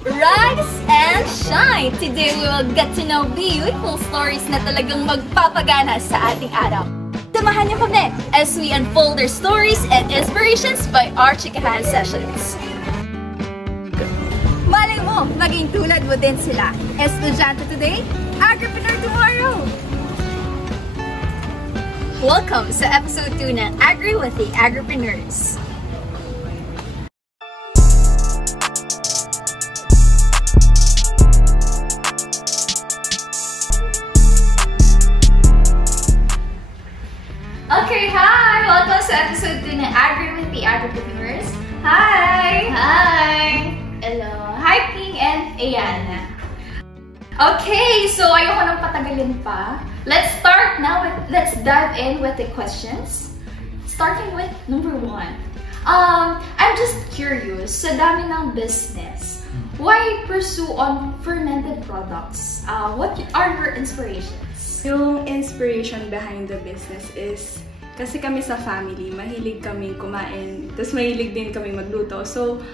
Rise and shine! Today we will get to know beautiful stories na talagang magpapagana sa ating araw. Samahan niyo kami as we unfold their stories and inspirations by our Chikahan Sessions. Malay mo, maging tulad mo din sila. Estudyante today, agripreneur tomorrow! Welcome sa episode 2 ng Agri with the Agripreneurs. Okay, hi! Welcome sa episode 2 ng Agri with the Agripreneurs. Hi! Hi! Hello! Hi, King and Ayana. Okay, so ayoko nang patagalin pa. Let's dive in with the questions. Starting with number 1. I'm just curious, sa dami ng business, why pursue on fermented products? What are your inspirations? Yung inspiration behind the business is kasi kami sa family, mahilig kaming kumain, tapos mahilig din kaming magluto. So,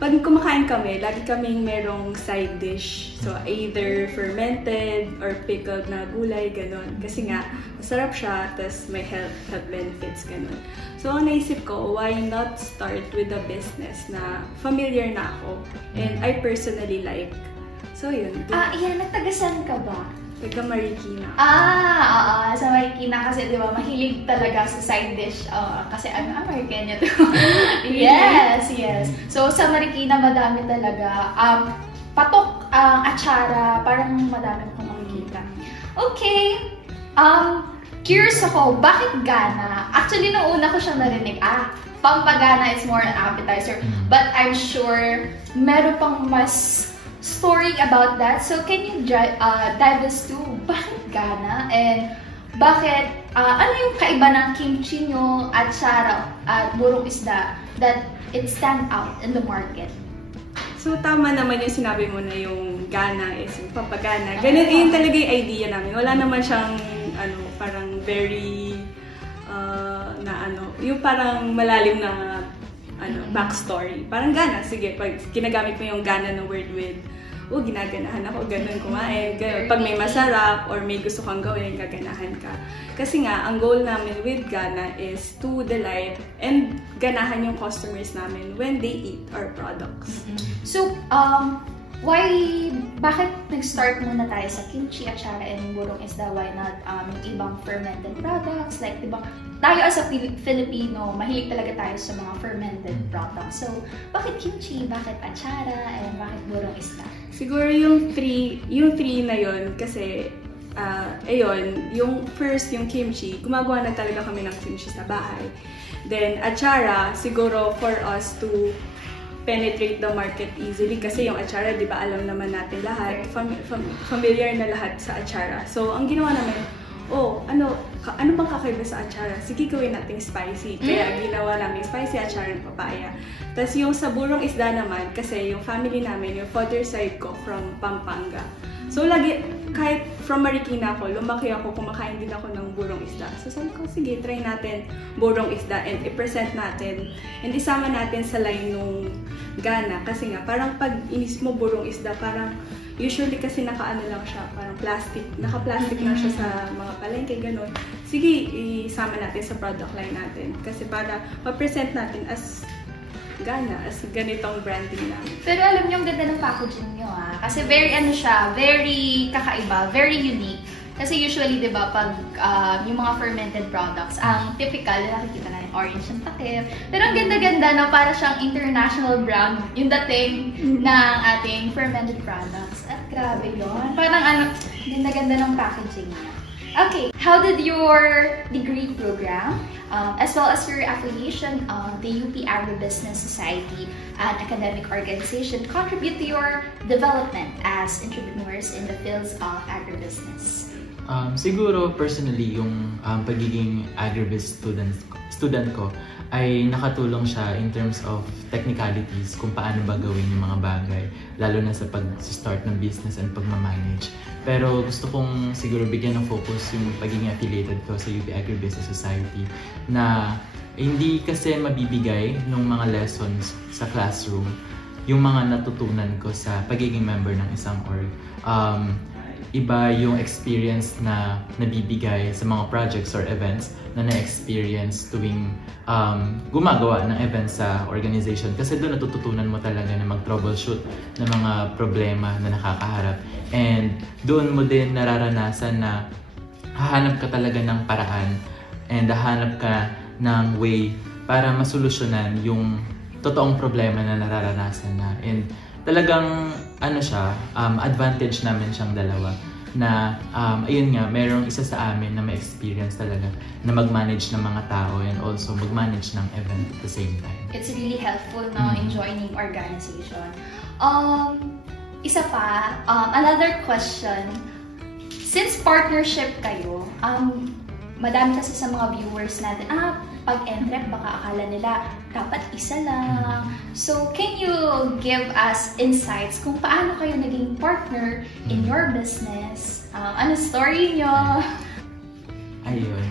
pag kumakain kami, lagi kaming merong side dish. So, either fermented or pickled na gulay, ganun. Kasi nga, masarap siya, tapos may health benefits, ganun. So, ang naisip ko, why not start with a business na familiar na ako and I personally like. So, yun. Iyan, nagtagasan ka ba? Taga Marikina. Sa Marikina kasi, di ba, mahilig talaga sa side dish. Kasi I'm American yun. Yes. So, sa Marikina, madami talaga. Patok, atsara, parang madami akong makikita. Okay. Curious ako, bakit Gana? Actually, nung una ko siyang narinig, Pampagana is more an appetizer. But I'm sure, meron pang mas story about that. So, can you dive us to bakit Gana? And bakit, ano yung kaiba ng kimchi nyo at sara at burong isda that it stand out in the market? So, tama naman yung sinabi mo na yung Gana is yung Pampagana. Ganun, yun talaga yung idea namin. Wala naman siyang, parang very, yung parang malalim na, backstory. Parang Gana, sige, pag ginagamit mo yung Gana na word with, ginaganahan ako, ganun kumain. Ganun. Pag may masarap or may gusto kang gawin, gaganahan ka. Kasi nga, ang goal namin with Gana is to delight and ganahan yung customers namin when they eat our products. So, bakit nag-start muna tayo sa kimchi, atsara, and burong isda? Why not yung ibang fermented products? Like, diba, tayo as a Filipino, mahilig talaga tayo sa mga fermented products. So, bakit kimchi? Bakit atsara? And bakit burong isda? Siguro yung three na yun, kasi, yung first, yung kimchi, gumagawa na talaga kami ng kimchi sa bahay. Then, atsara, siguro for us to penetrate the market easily kasi yung atsara, di ba, alam naman natin lahat, familiar na lahat sa atsara. So, ang ginawa namin, ano bang kakaiba sa atsara? Sige, gawin natin spicy. Kaya ginawa namin spicy atsara ng papaya. Tapos yung sa burong isda naman, kasi yung family namin, yung father side ko from Pampanga. So, lagi, kahit from Marikina ako, lumaki ako, kumakain din ako ng burong isda. So, sabi ko, sige, try natin burong isda and i-present natin. And isama natin sa line nung Gana. Kasi nga, parang pag inis mo burong isda, parang usually kasi naka-ano lang siya, parang plastic. Naka-plastic lang siya sa mga palengke, gano'n. Sige, isama natin sa product line natin. Kasi para ma-present natin as Gana, as ganitong branding namin. Pero alam niyo, ang ganda ng packaging niyo, Kasi very very kakaiba, very unique. Kasi usually, di ba, pag yung mga fermented products, ang typical, nakikita na yung orange yung takip. Pero ang ganda-ganda, no? Para siyang international brand, yung dating ng ating fermented products. At grabe yun. Parang ganda-ganda ng packaging niya. Okay, how did your degree program, as well as your affiliation of the UP Agribusiness Society, an academic organization, contribute to your development as entrepreneurs in the fields of agribusiness? Siguro, personally, yung pagiging agribusiness student ko ay nakatulong siya in terms of technicalities kung paano ba gawin yung mga bagay, lalo na sa pag-start ng business and pag-manage. Pero gusto kong siguro bigyan ng focus yung pagiging affiliated ko sa UP Agribusiness Society na hindi kasi mabibigay ng mga lessons sa classroom yung mga natutunan ko sa pagiging member ng isang org. Iba yung experience na nabibigay sa mga projects or events na na-experience tuwing gumagawa ng events sa organization. Kasi doon natututunan mo talaga na mag-troubleshoot ng mga problema na nakakaharap. And doon mo din nararanasan na hahanap ka talaga ng paraan and hahanap ka ng way para masolusyonan yung totoong problema na nararanasan na. And talagang advantage namin siyang dalawa na ayun nga, merong isa sa amin na may experience talaga na mag-manage ng mga tao and also mag-manage ng event at the same time. It's really helpful in joining organization. Isa pa, another question. Since partnership kayo, madami kasi sa mga viewers natin, pag entrep, baka akala nila dapat isa lang. So, can you give us insights kung paano kayo naging partner in your business? Ano story nyo? Ayun.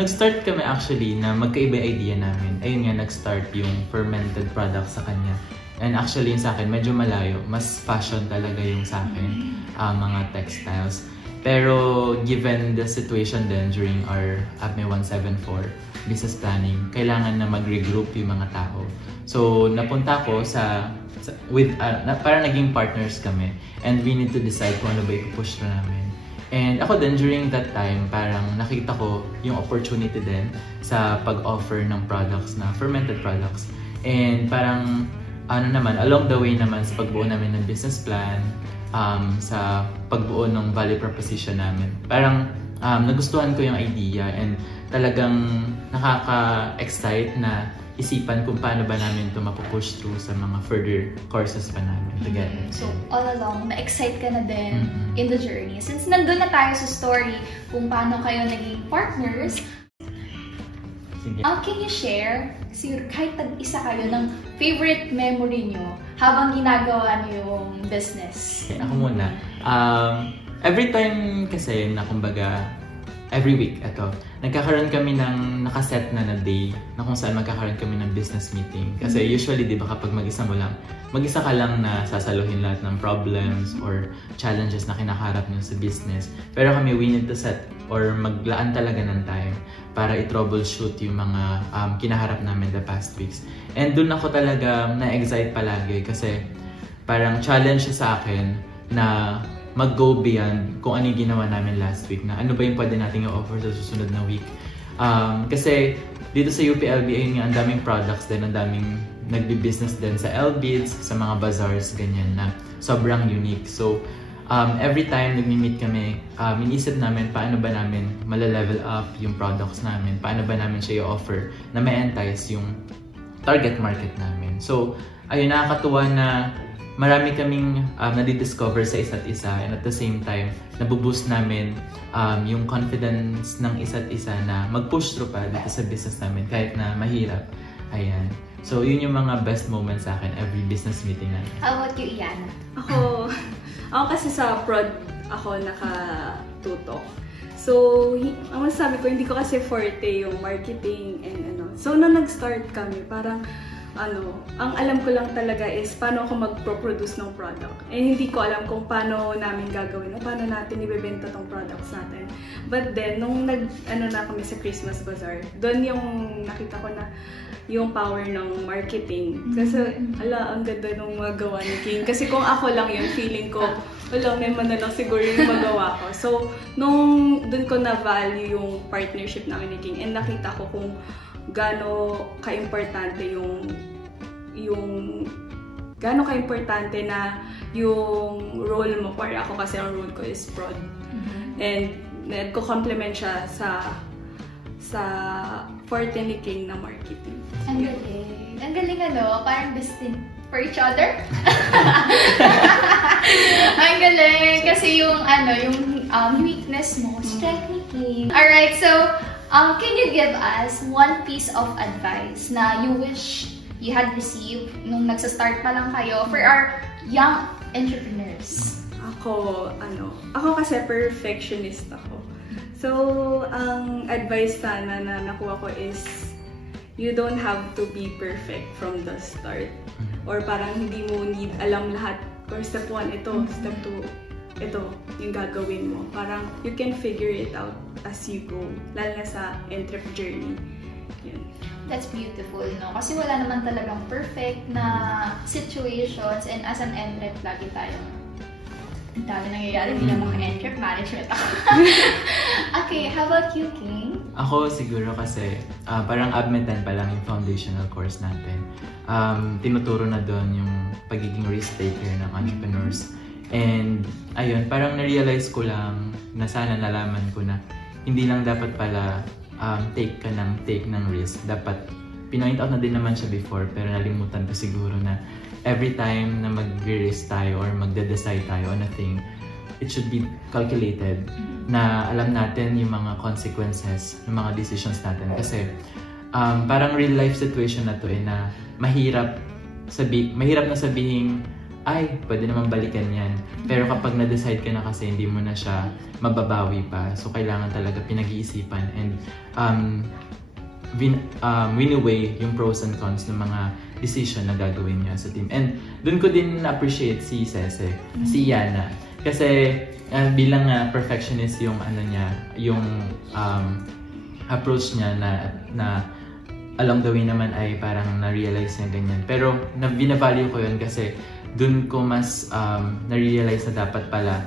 Nag-start kami actually na magkaiba idea namin. Ayun nga, nag-start yung fermented product sa kanya. And actually yung sa akin, medyo malayo. Mas fashion talaga yung sa akin, mga textiles. Pero given the situation then during our APME 174 business planning, kailangan na mag-regroup yung mga tao. So napunta ko para naging partners kami and we need to decide kung ano ba i-push na namin. And ako din during that time, parang nakita ko yung opportunity din sa pag-offer ng products na fermented products. And parang along the way naman sa pagbuo namin ng business plan, sa pagbuo ng value proposition namin. Parang nagustuhan ko yung idea and talagang nakaka-excite na isipan kung paano ba namin ito mapupush through sa mga further courses pa namin together. So, all along, na-excite ka na din in the journey. Since nandun na tayo sa story kung paano kayo naging partners, can you share, kahit tag-isa kayo, ng favorite memory nyo habang ginagawa nyo yung business? Okay, ako muna. Every time kasi na kumbaga, every week, nagkakaroon kami ng nakaset na day na kung saan magkakaroon kami ng business meeting. Kasi usually, di ba kapag mag-isa ka lang na sasaluhin lahat ng problems or challenges na kinakaharap nyo sa business. Pero kami, we need to set or maglaan talaga ng time para i-troubleshoot yung mga kinaharap namin the past weeks. And dun ako talaga na-excite palagi kasi parang challenge siya sa akin na mag-go beyond kung ano yung ginawa namin last week, na ano ba yung pwede natin i-offer sa susunod na week. Kasi dito sa UPLB, ang daming products din, ang daming nagbi-business din sa LBIDs, sa mga bazaars, ganyan na sobrang unique. So, every time nagmi-meet kami, inisip namin paano ba namin malalevel up yung products namin, paano ba namin siya i-offer na may entice yung target market namin. So, ayun, nakakatuwa na marami kaming nadidiscover sa isa't isa and at the same time, nabuboost namin yung confidence ng isa't isa na mag-push through pa dito sa business namin kahit na mahirap. Ayan. So, yun yung mga best moments sa akin every business meeting namin. How about you, Ian? Ako kasi sa prod ako nakatutok. So, ang masasabi ko, hindi ko kasi forte yung marketing and So, nung nag-start kami, parang ang alam ko lang talaga is paano ako mag-produce ng product. And hindi ko alam kung paano namin gagawin o paano natin ibebenta tong products natin. But then, nung na kami sa Christmas Bazaar, doon yung nakita ko na yung power ng marketing. Kasi, ang ganda nung magawa ni King. Kasi kung ako lang yung feeling ko, may man na lang siguro yung magawa ko. So, doon ko na-value yung partnership namin ni King. And nakita ko kung gaano ka-importante gaano ka-importante na yung role mo. Para ako kasi ang role ko is prod. And nagko-complement siya sa forte ni King na marketing. Ang galing. Ang galing parang destined for each other. Ang galing. Kasi yung weakness mo, strength ni King. Alright, so can you give us one piece of advice na you wish you had received nung nagsa-start pa lang kayo for our young entrepreneurs? Ako kasi perfectionist ako. So, ang advice sana na nakuha ko is you don't have to be perfect from the start. or parang hindi mo need alam lahat. Or step 1, ito. Step 2, ito yung gagawin mo. Parang you can figure it out as you go. Lalo na sa entrep journey. Yun. That's beautiful, no? Kasi wala naman talagang perfect na situations, and as an entrep, lagi tayong ang dami nangyayari, hindi na maka-entrep, management ako. Okay, how about you, King? Ako siguro kasi parang ABME 10 pa lang yung foundational course natin. Tinuturo na doon yung pagiging risk taker ng entrepreneurs. And ayun, parang na-realize ko lang na sana nalaman ko na hindi lang dapat pala take ng risk. Dapat pinoint out na din naman siya before, pero nalimutan ko siguro na every time na mag-risk tayo or magde-decide tayo on a thing, it should be calculated na alam natin yung mga consequences ng mga decisions natin. Kasi parang real life situation na to na mahirap na sabihin, ay, pwede naman balikan yan. Pero kapag na-decide ka na kasi, hindi mo na siya mababawi pa. So, kailangan talaga pinag-iisipan and win-away yung pros and cons ng mga decision na gagawin niya sa team. And doon ko din na-appreciate si Cece, si Yana. Kasi bilang perfectionist yung yung approach niya na along the way naman ay parang na-realize niya ganyan. Pero bina-value ko yun kasi doon ko mas na-realize na dapat pala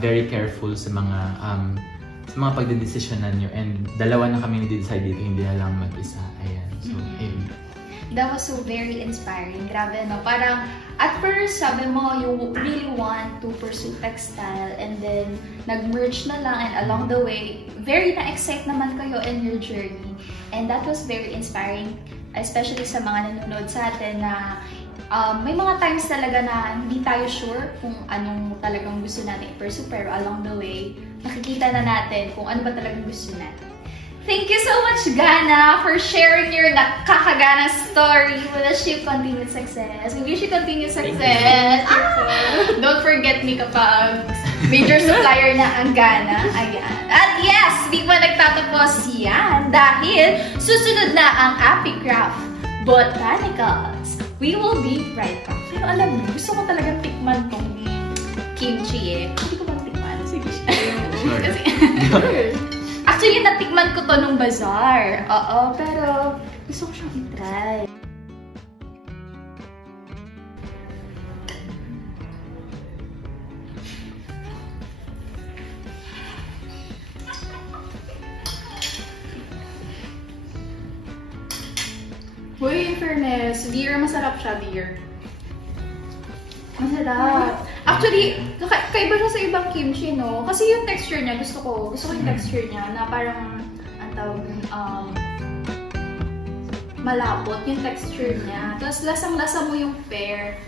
very careful sa mga pagdedesisyonan nyo. And dalawa na kami nag-decide dito, hindi na lang mag-isa. Ayan. So, That was so very inspiring. Grabe, no? Parang, at first, sabi mo, you really want to pursue textile, and then, nag-merge na lang, and along the way, very na-excite naman kayo in your journey. And that was very inspiring, especially sa mga nanonood sa atin na may mga times talaga na hindi tayo sure kung anong talagang gusto natin i-pursue, pero along the way, nakikita na natin kung ano ba talagang gusto natin. Thank you so much, Gana, for sharing your nakakagana story. We wish you continued success. We wish you continued success. Don't forget me kapag major supplier na ang Gana. Ayan. At yes, di pa nagtatapos yan dahil susunod na ang Apicraft Botanicals. We will be right back. Pero alam mo, gusto ko talagang tikman tong kimchi Hindi ko bang tikman? Sige. Kasi, actually, natikman ko to nung bazaar. Oo, pero gusto ko siyang i-try. Uy, in fairness, beer, masarap siya, beer. Masarap. Actually, kaiba siya sa ibang kimchi, no? Kasi yung texture niya, gusto ko yung texture niya na parang, ang tawag, malapot yung texture niya. Tapos lasang-lasa mo yung pear.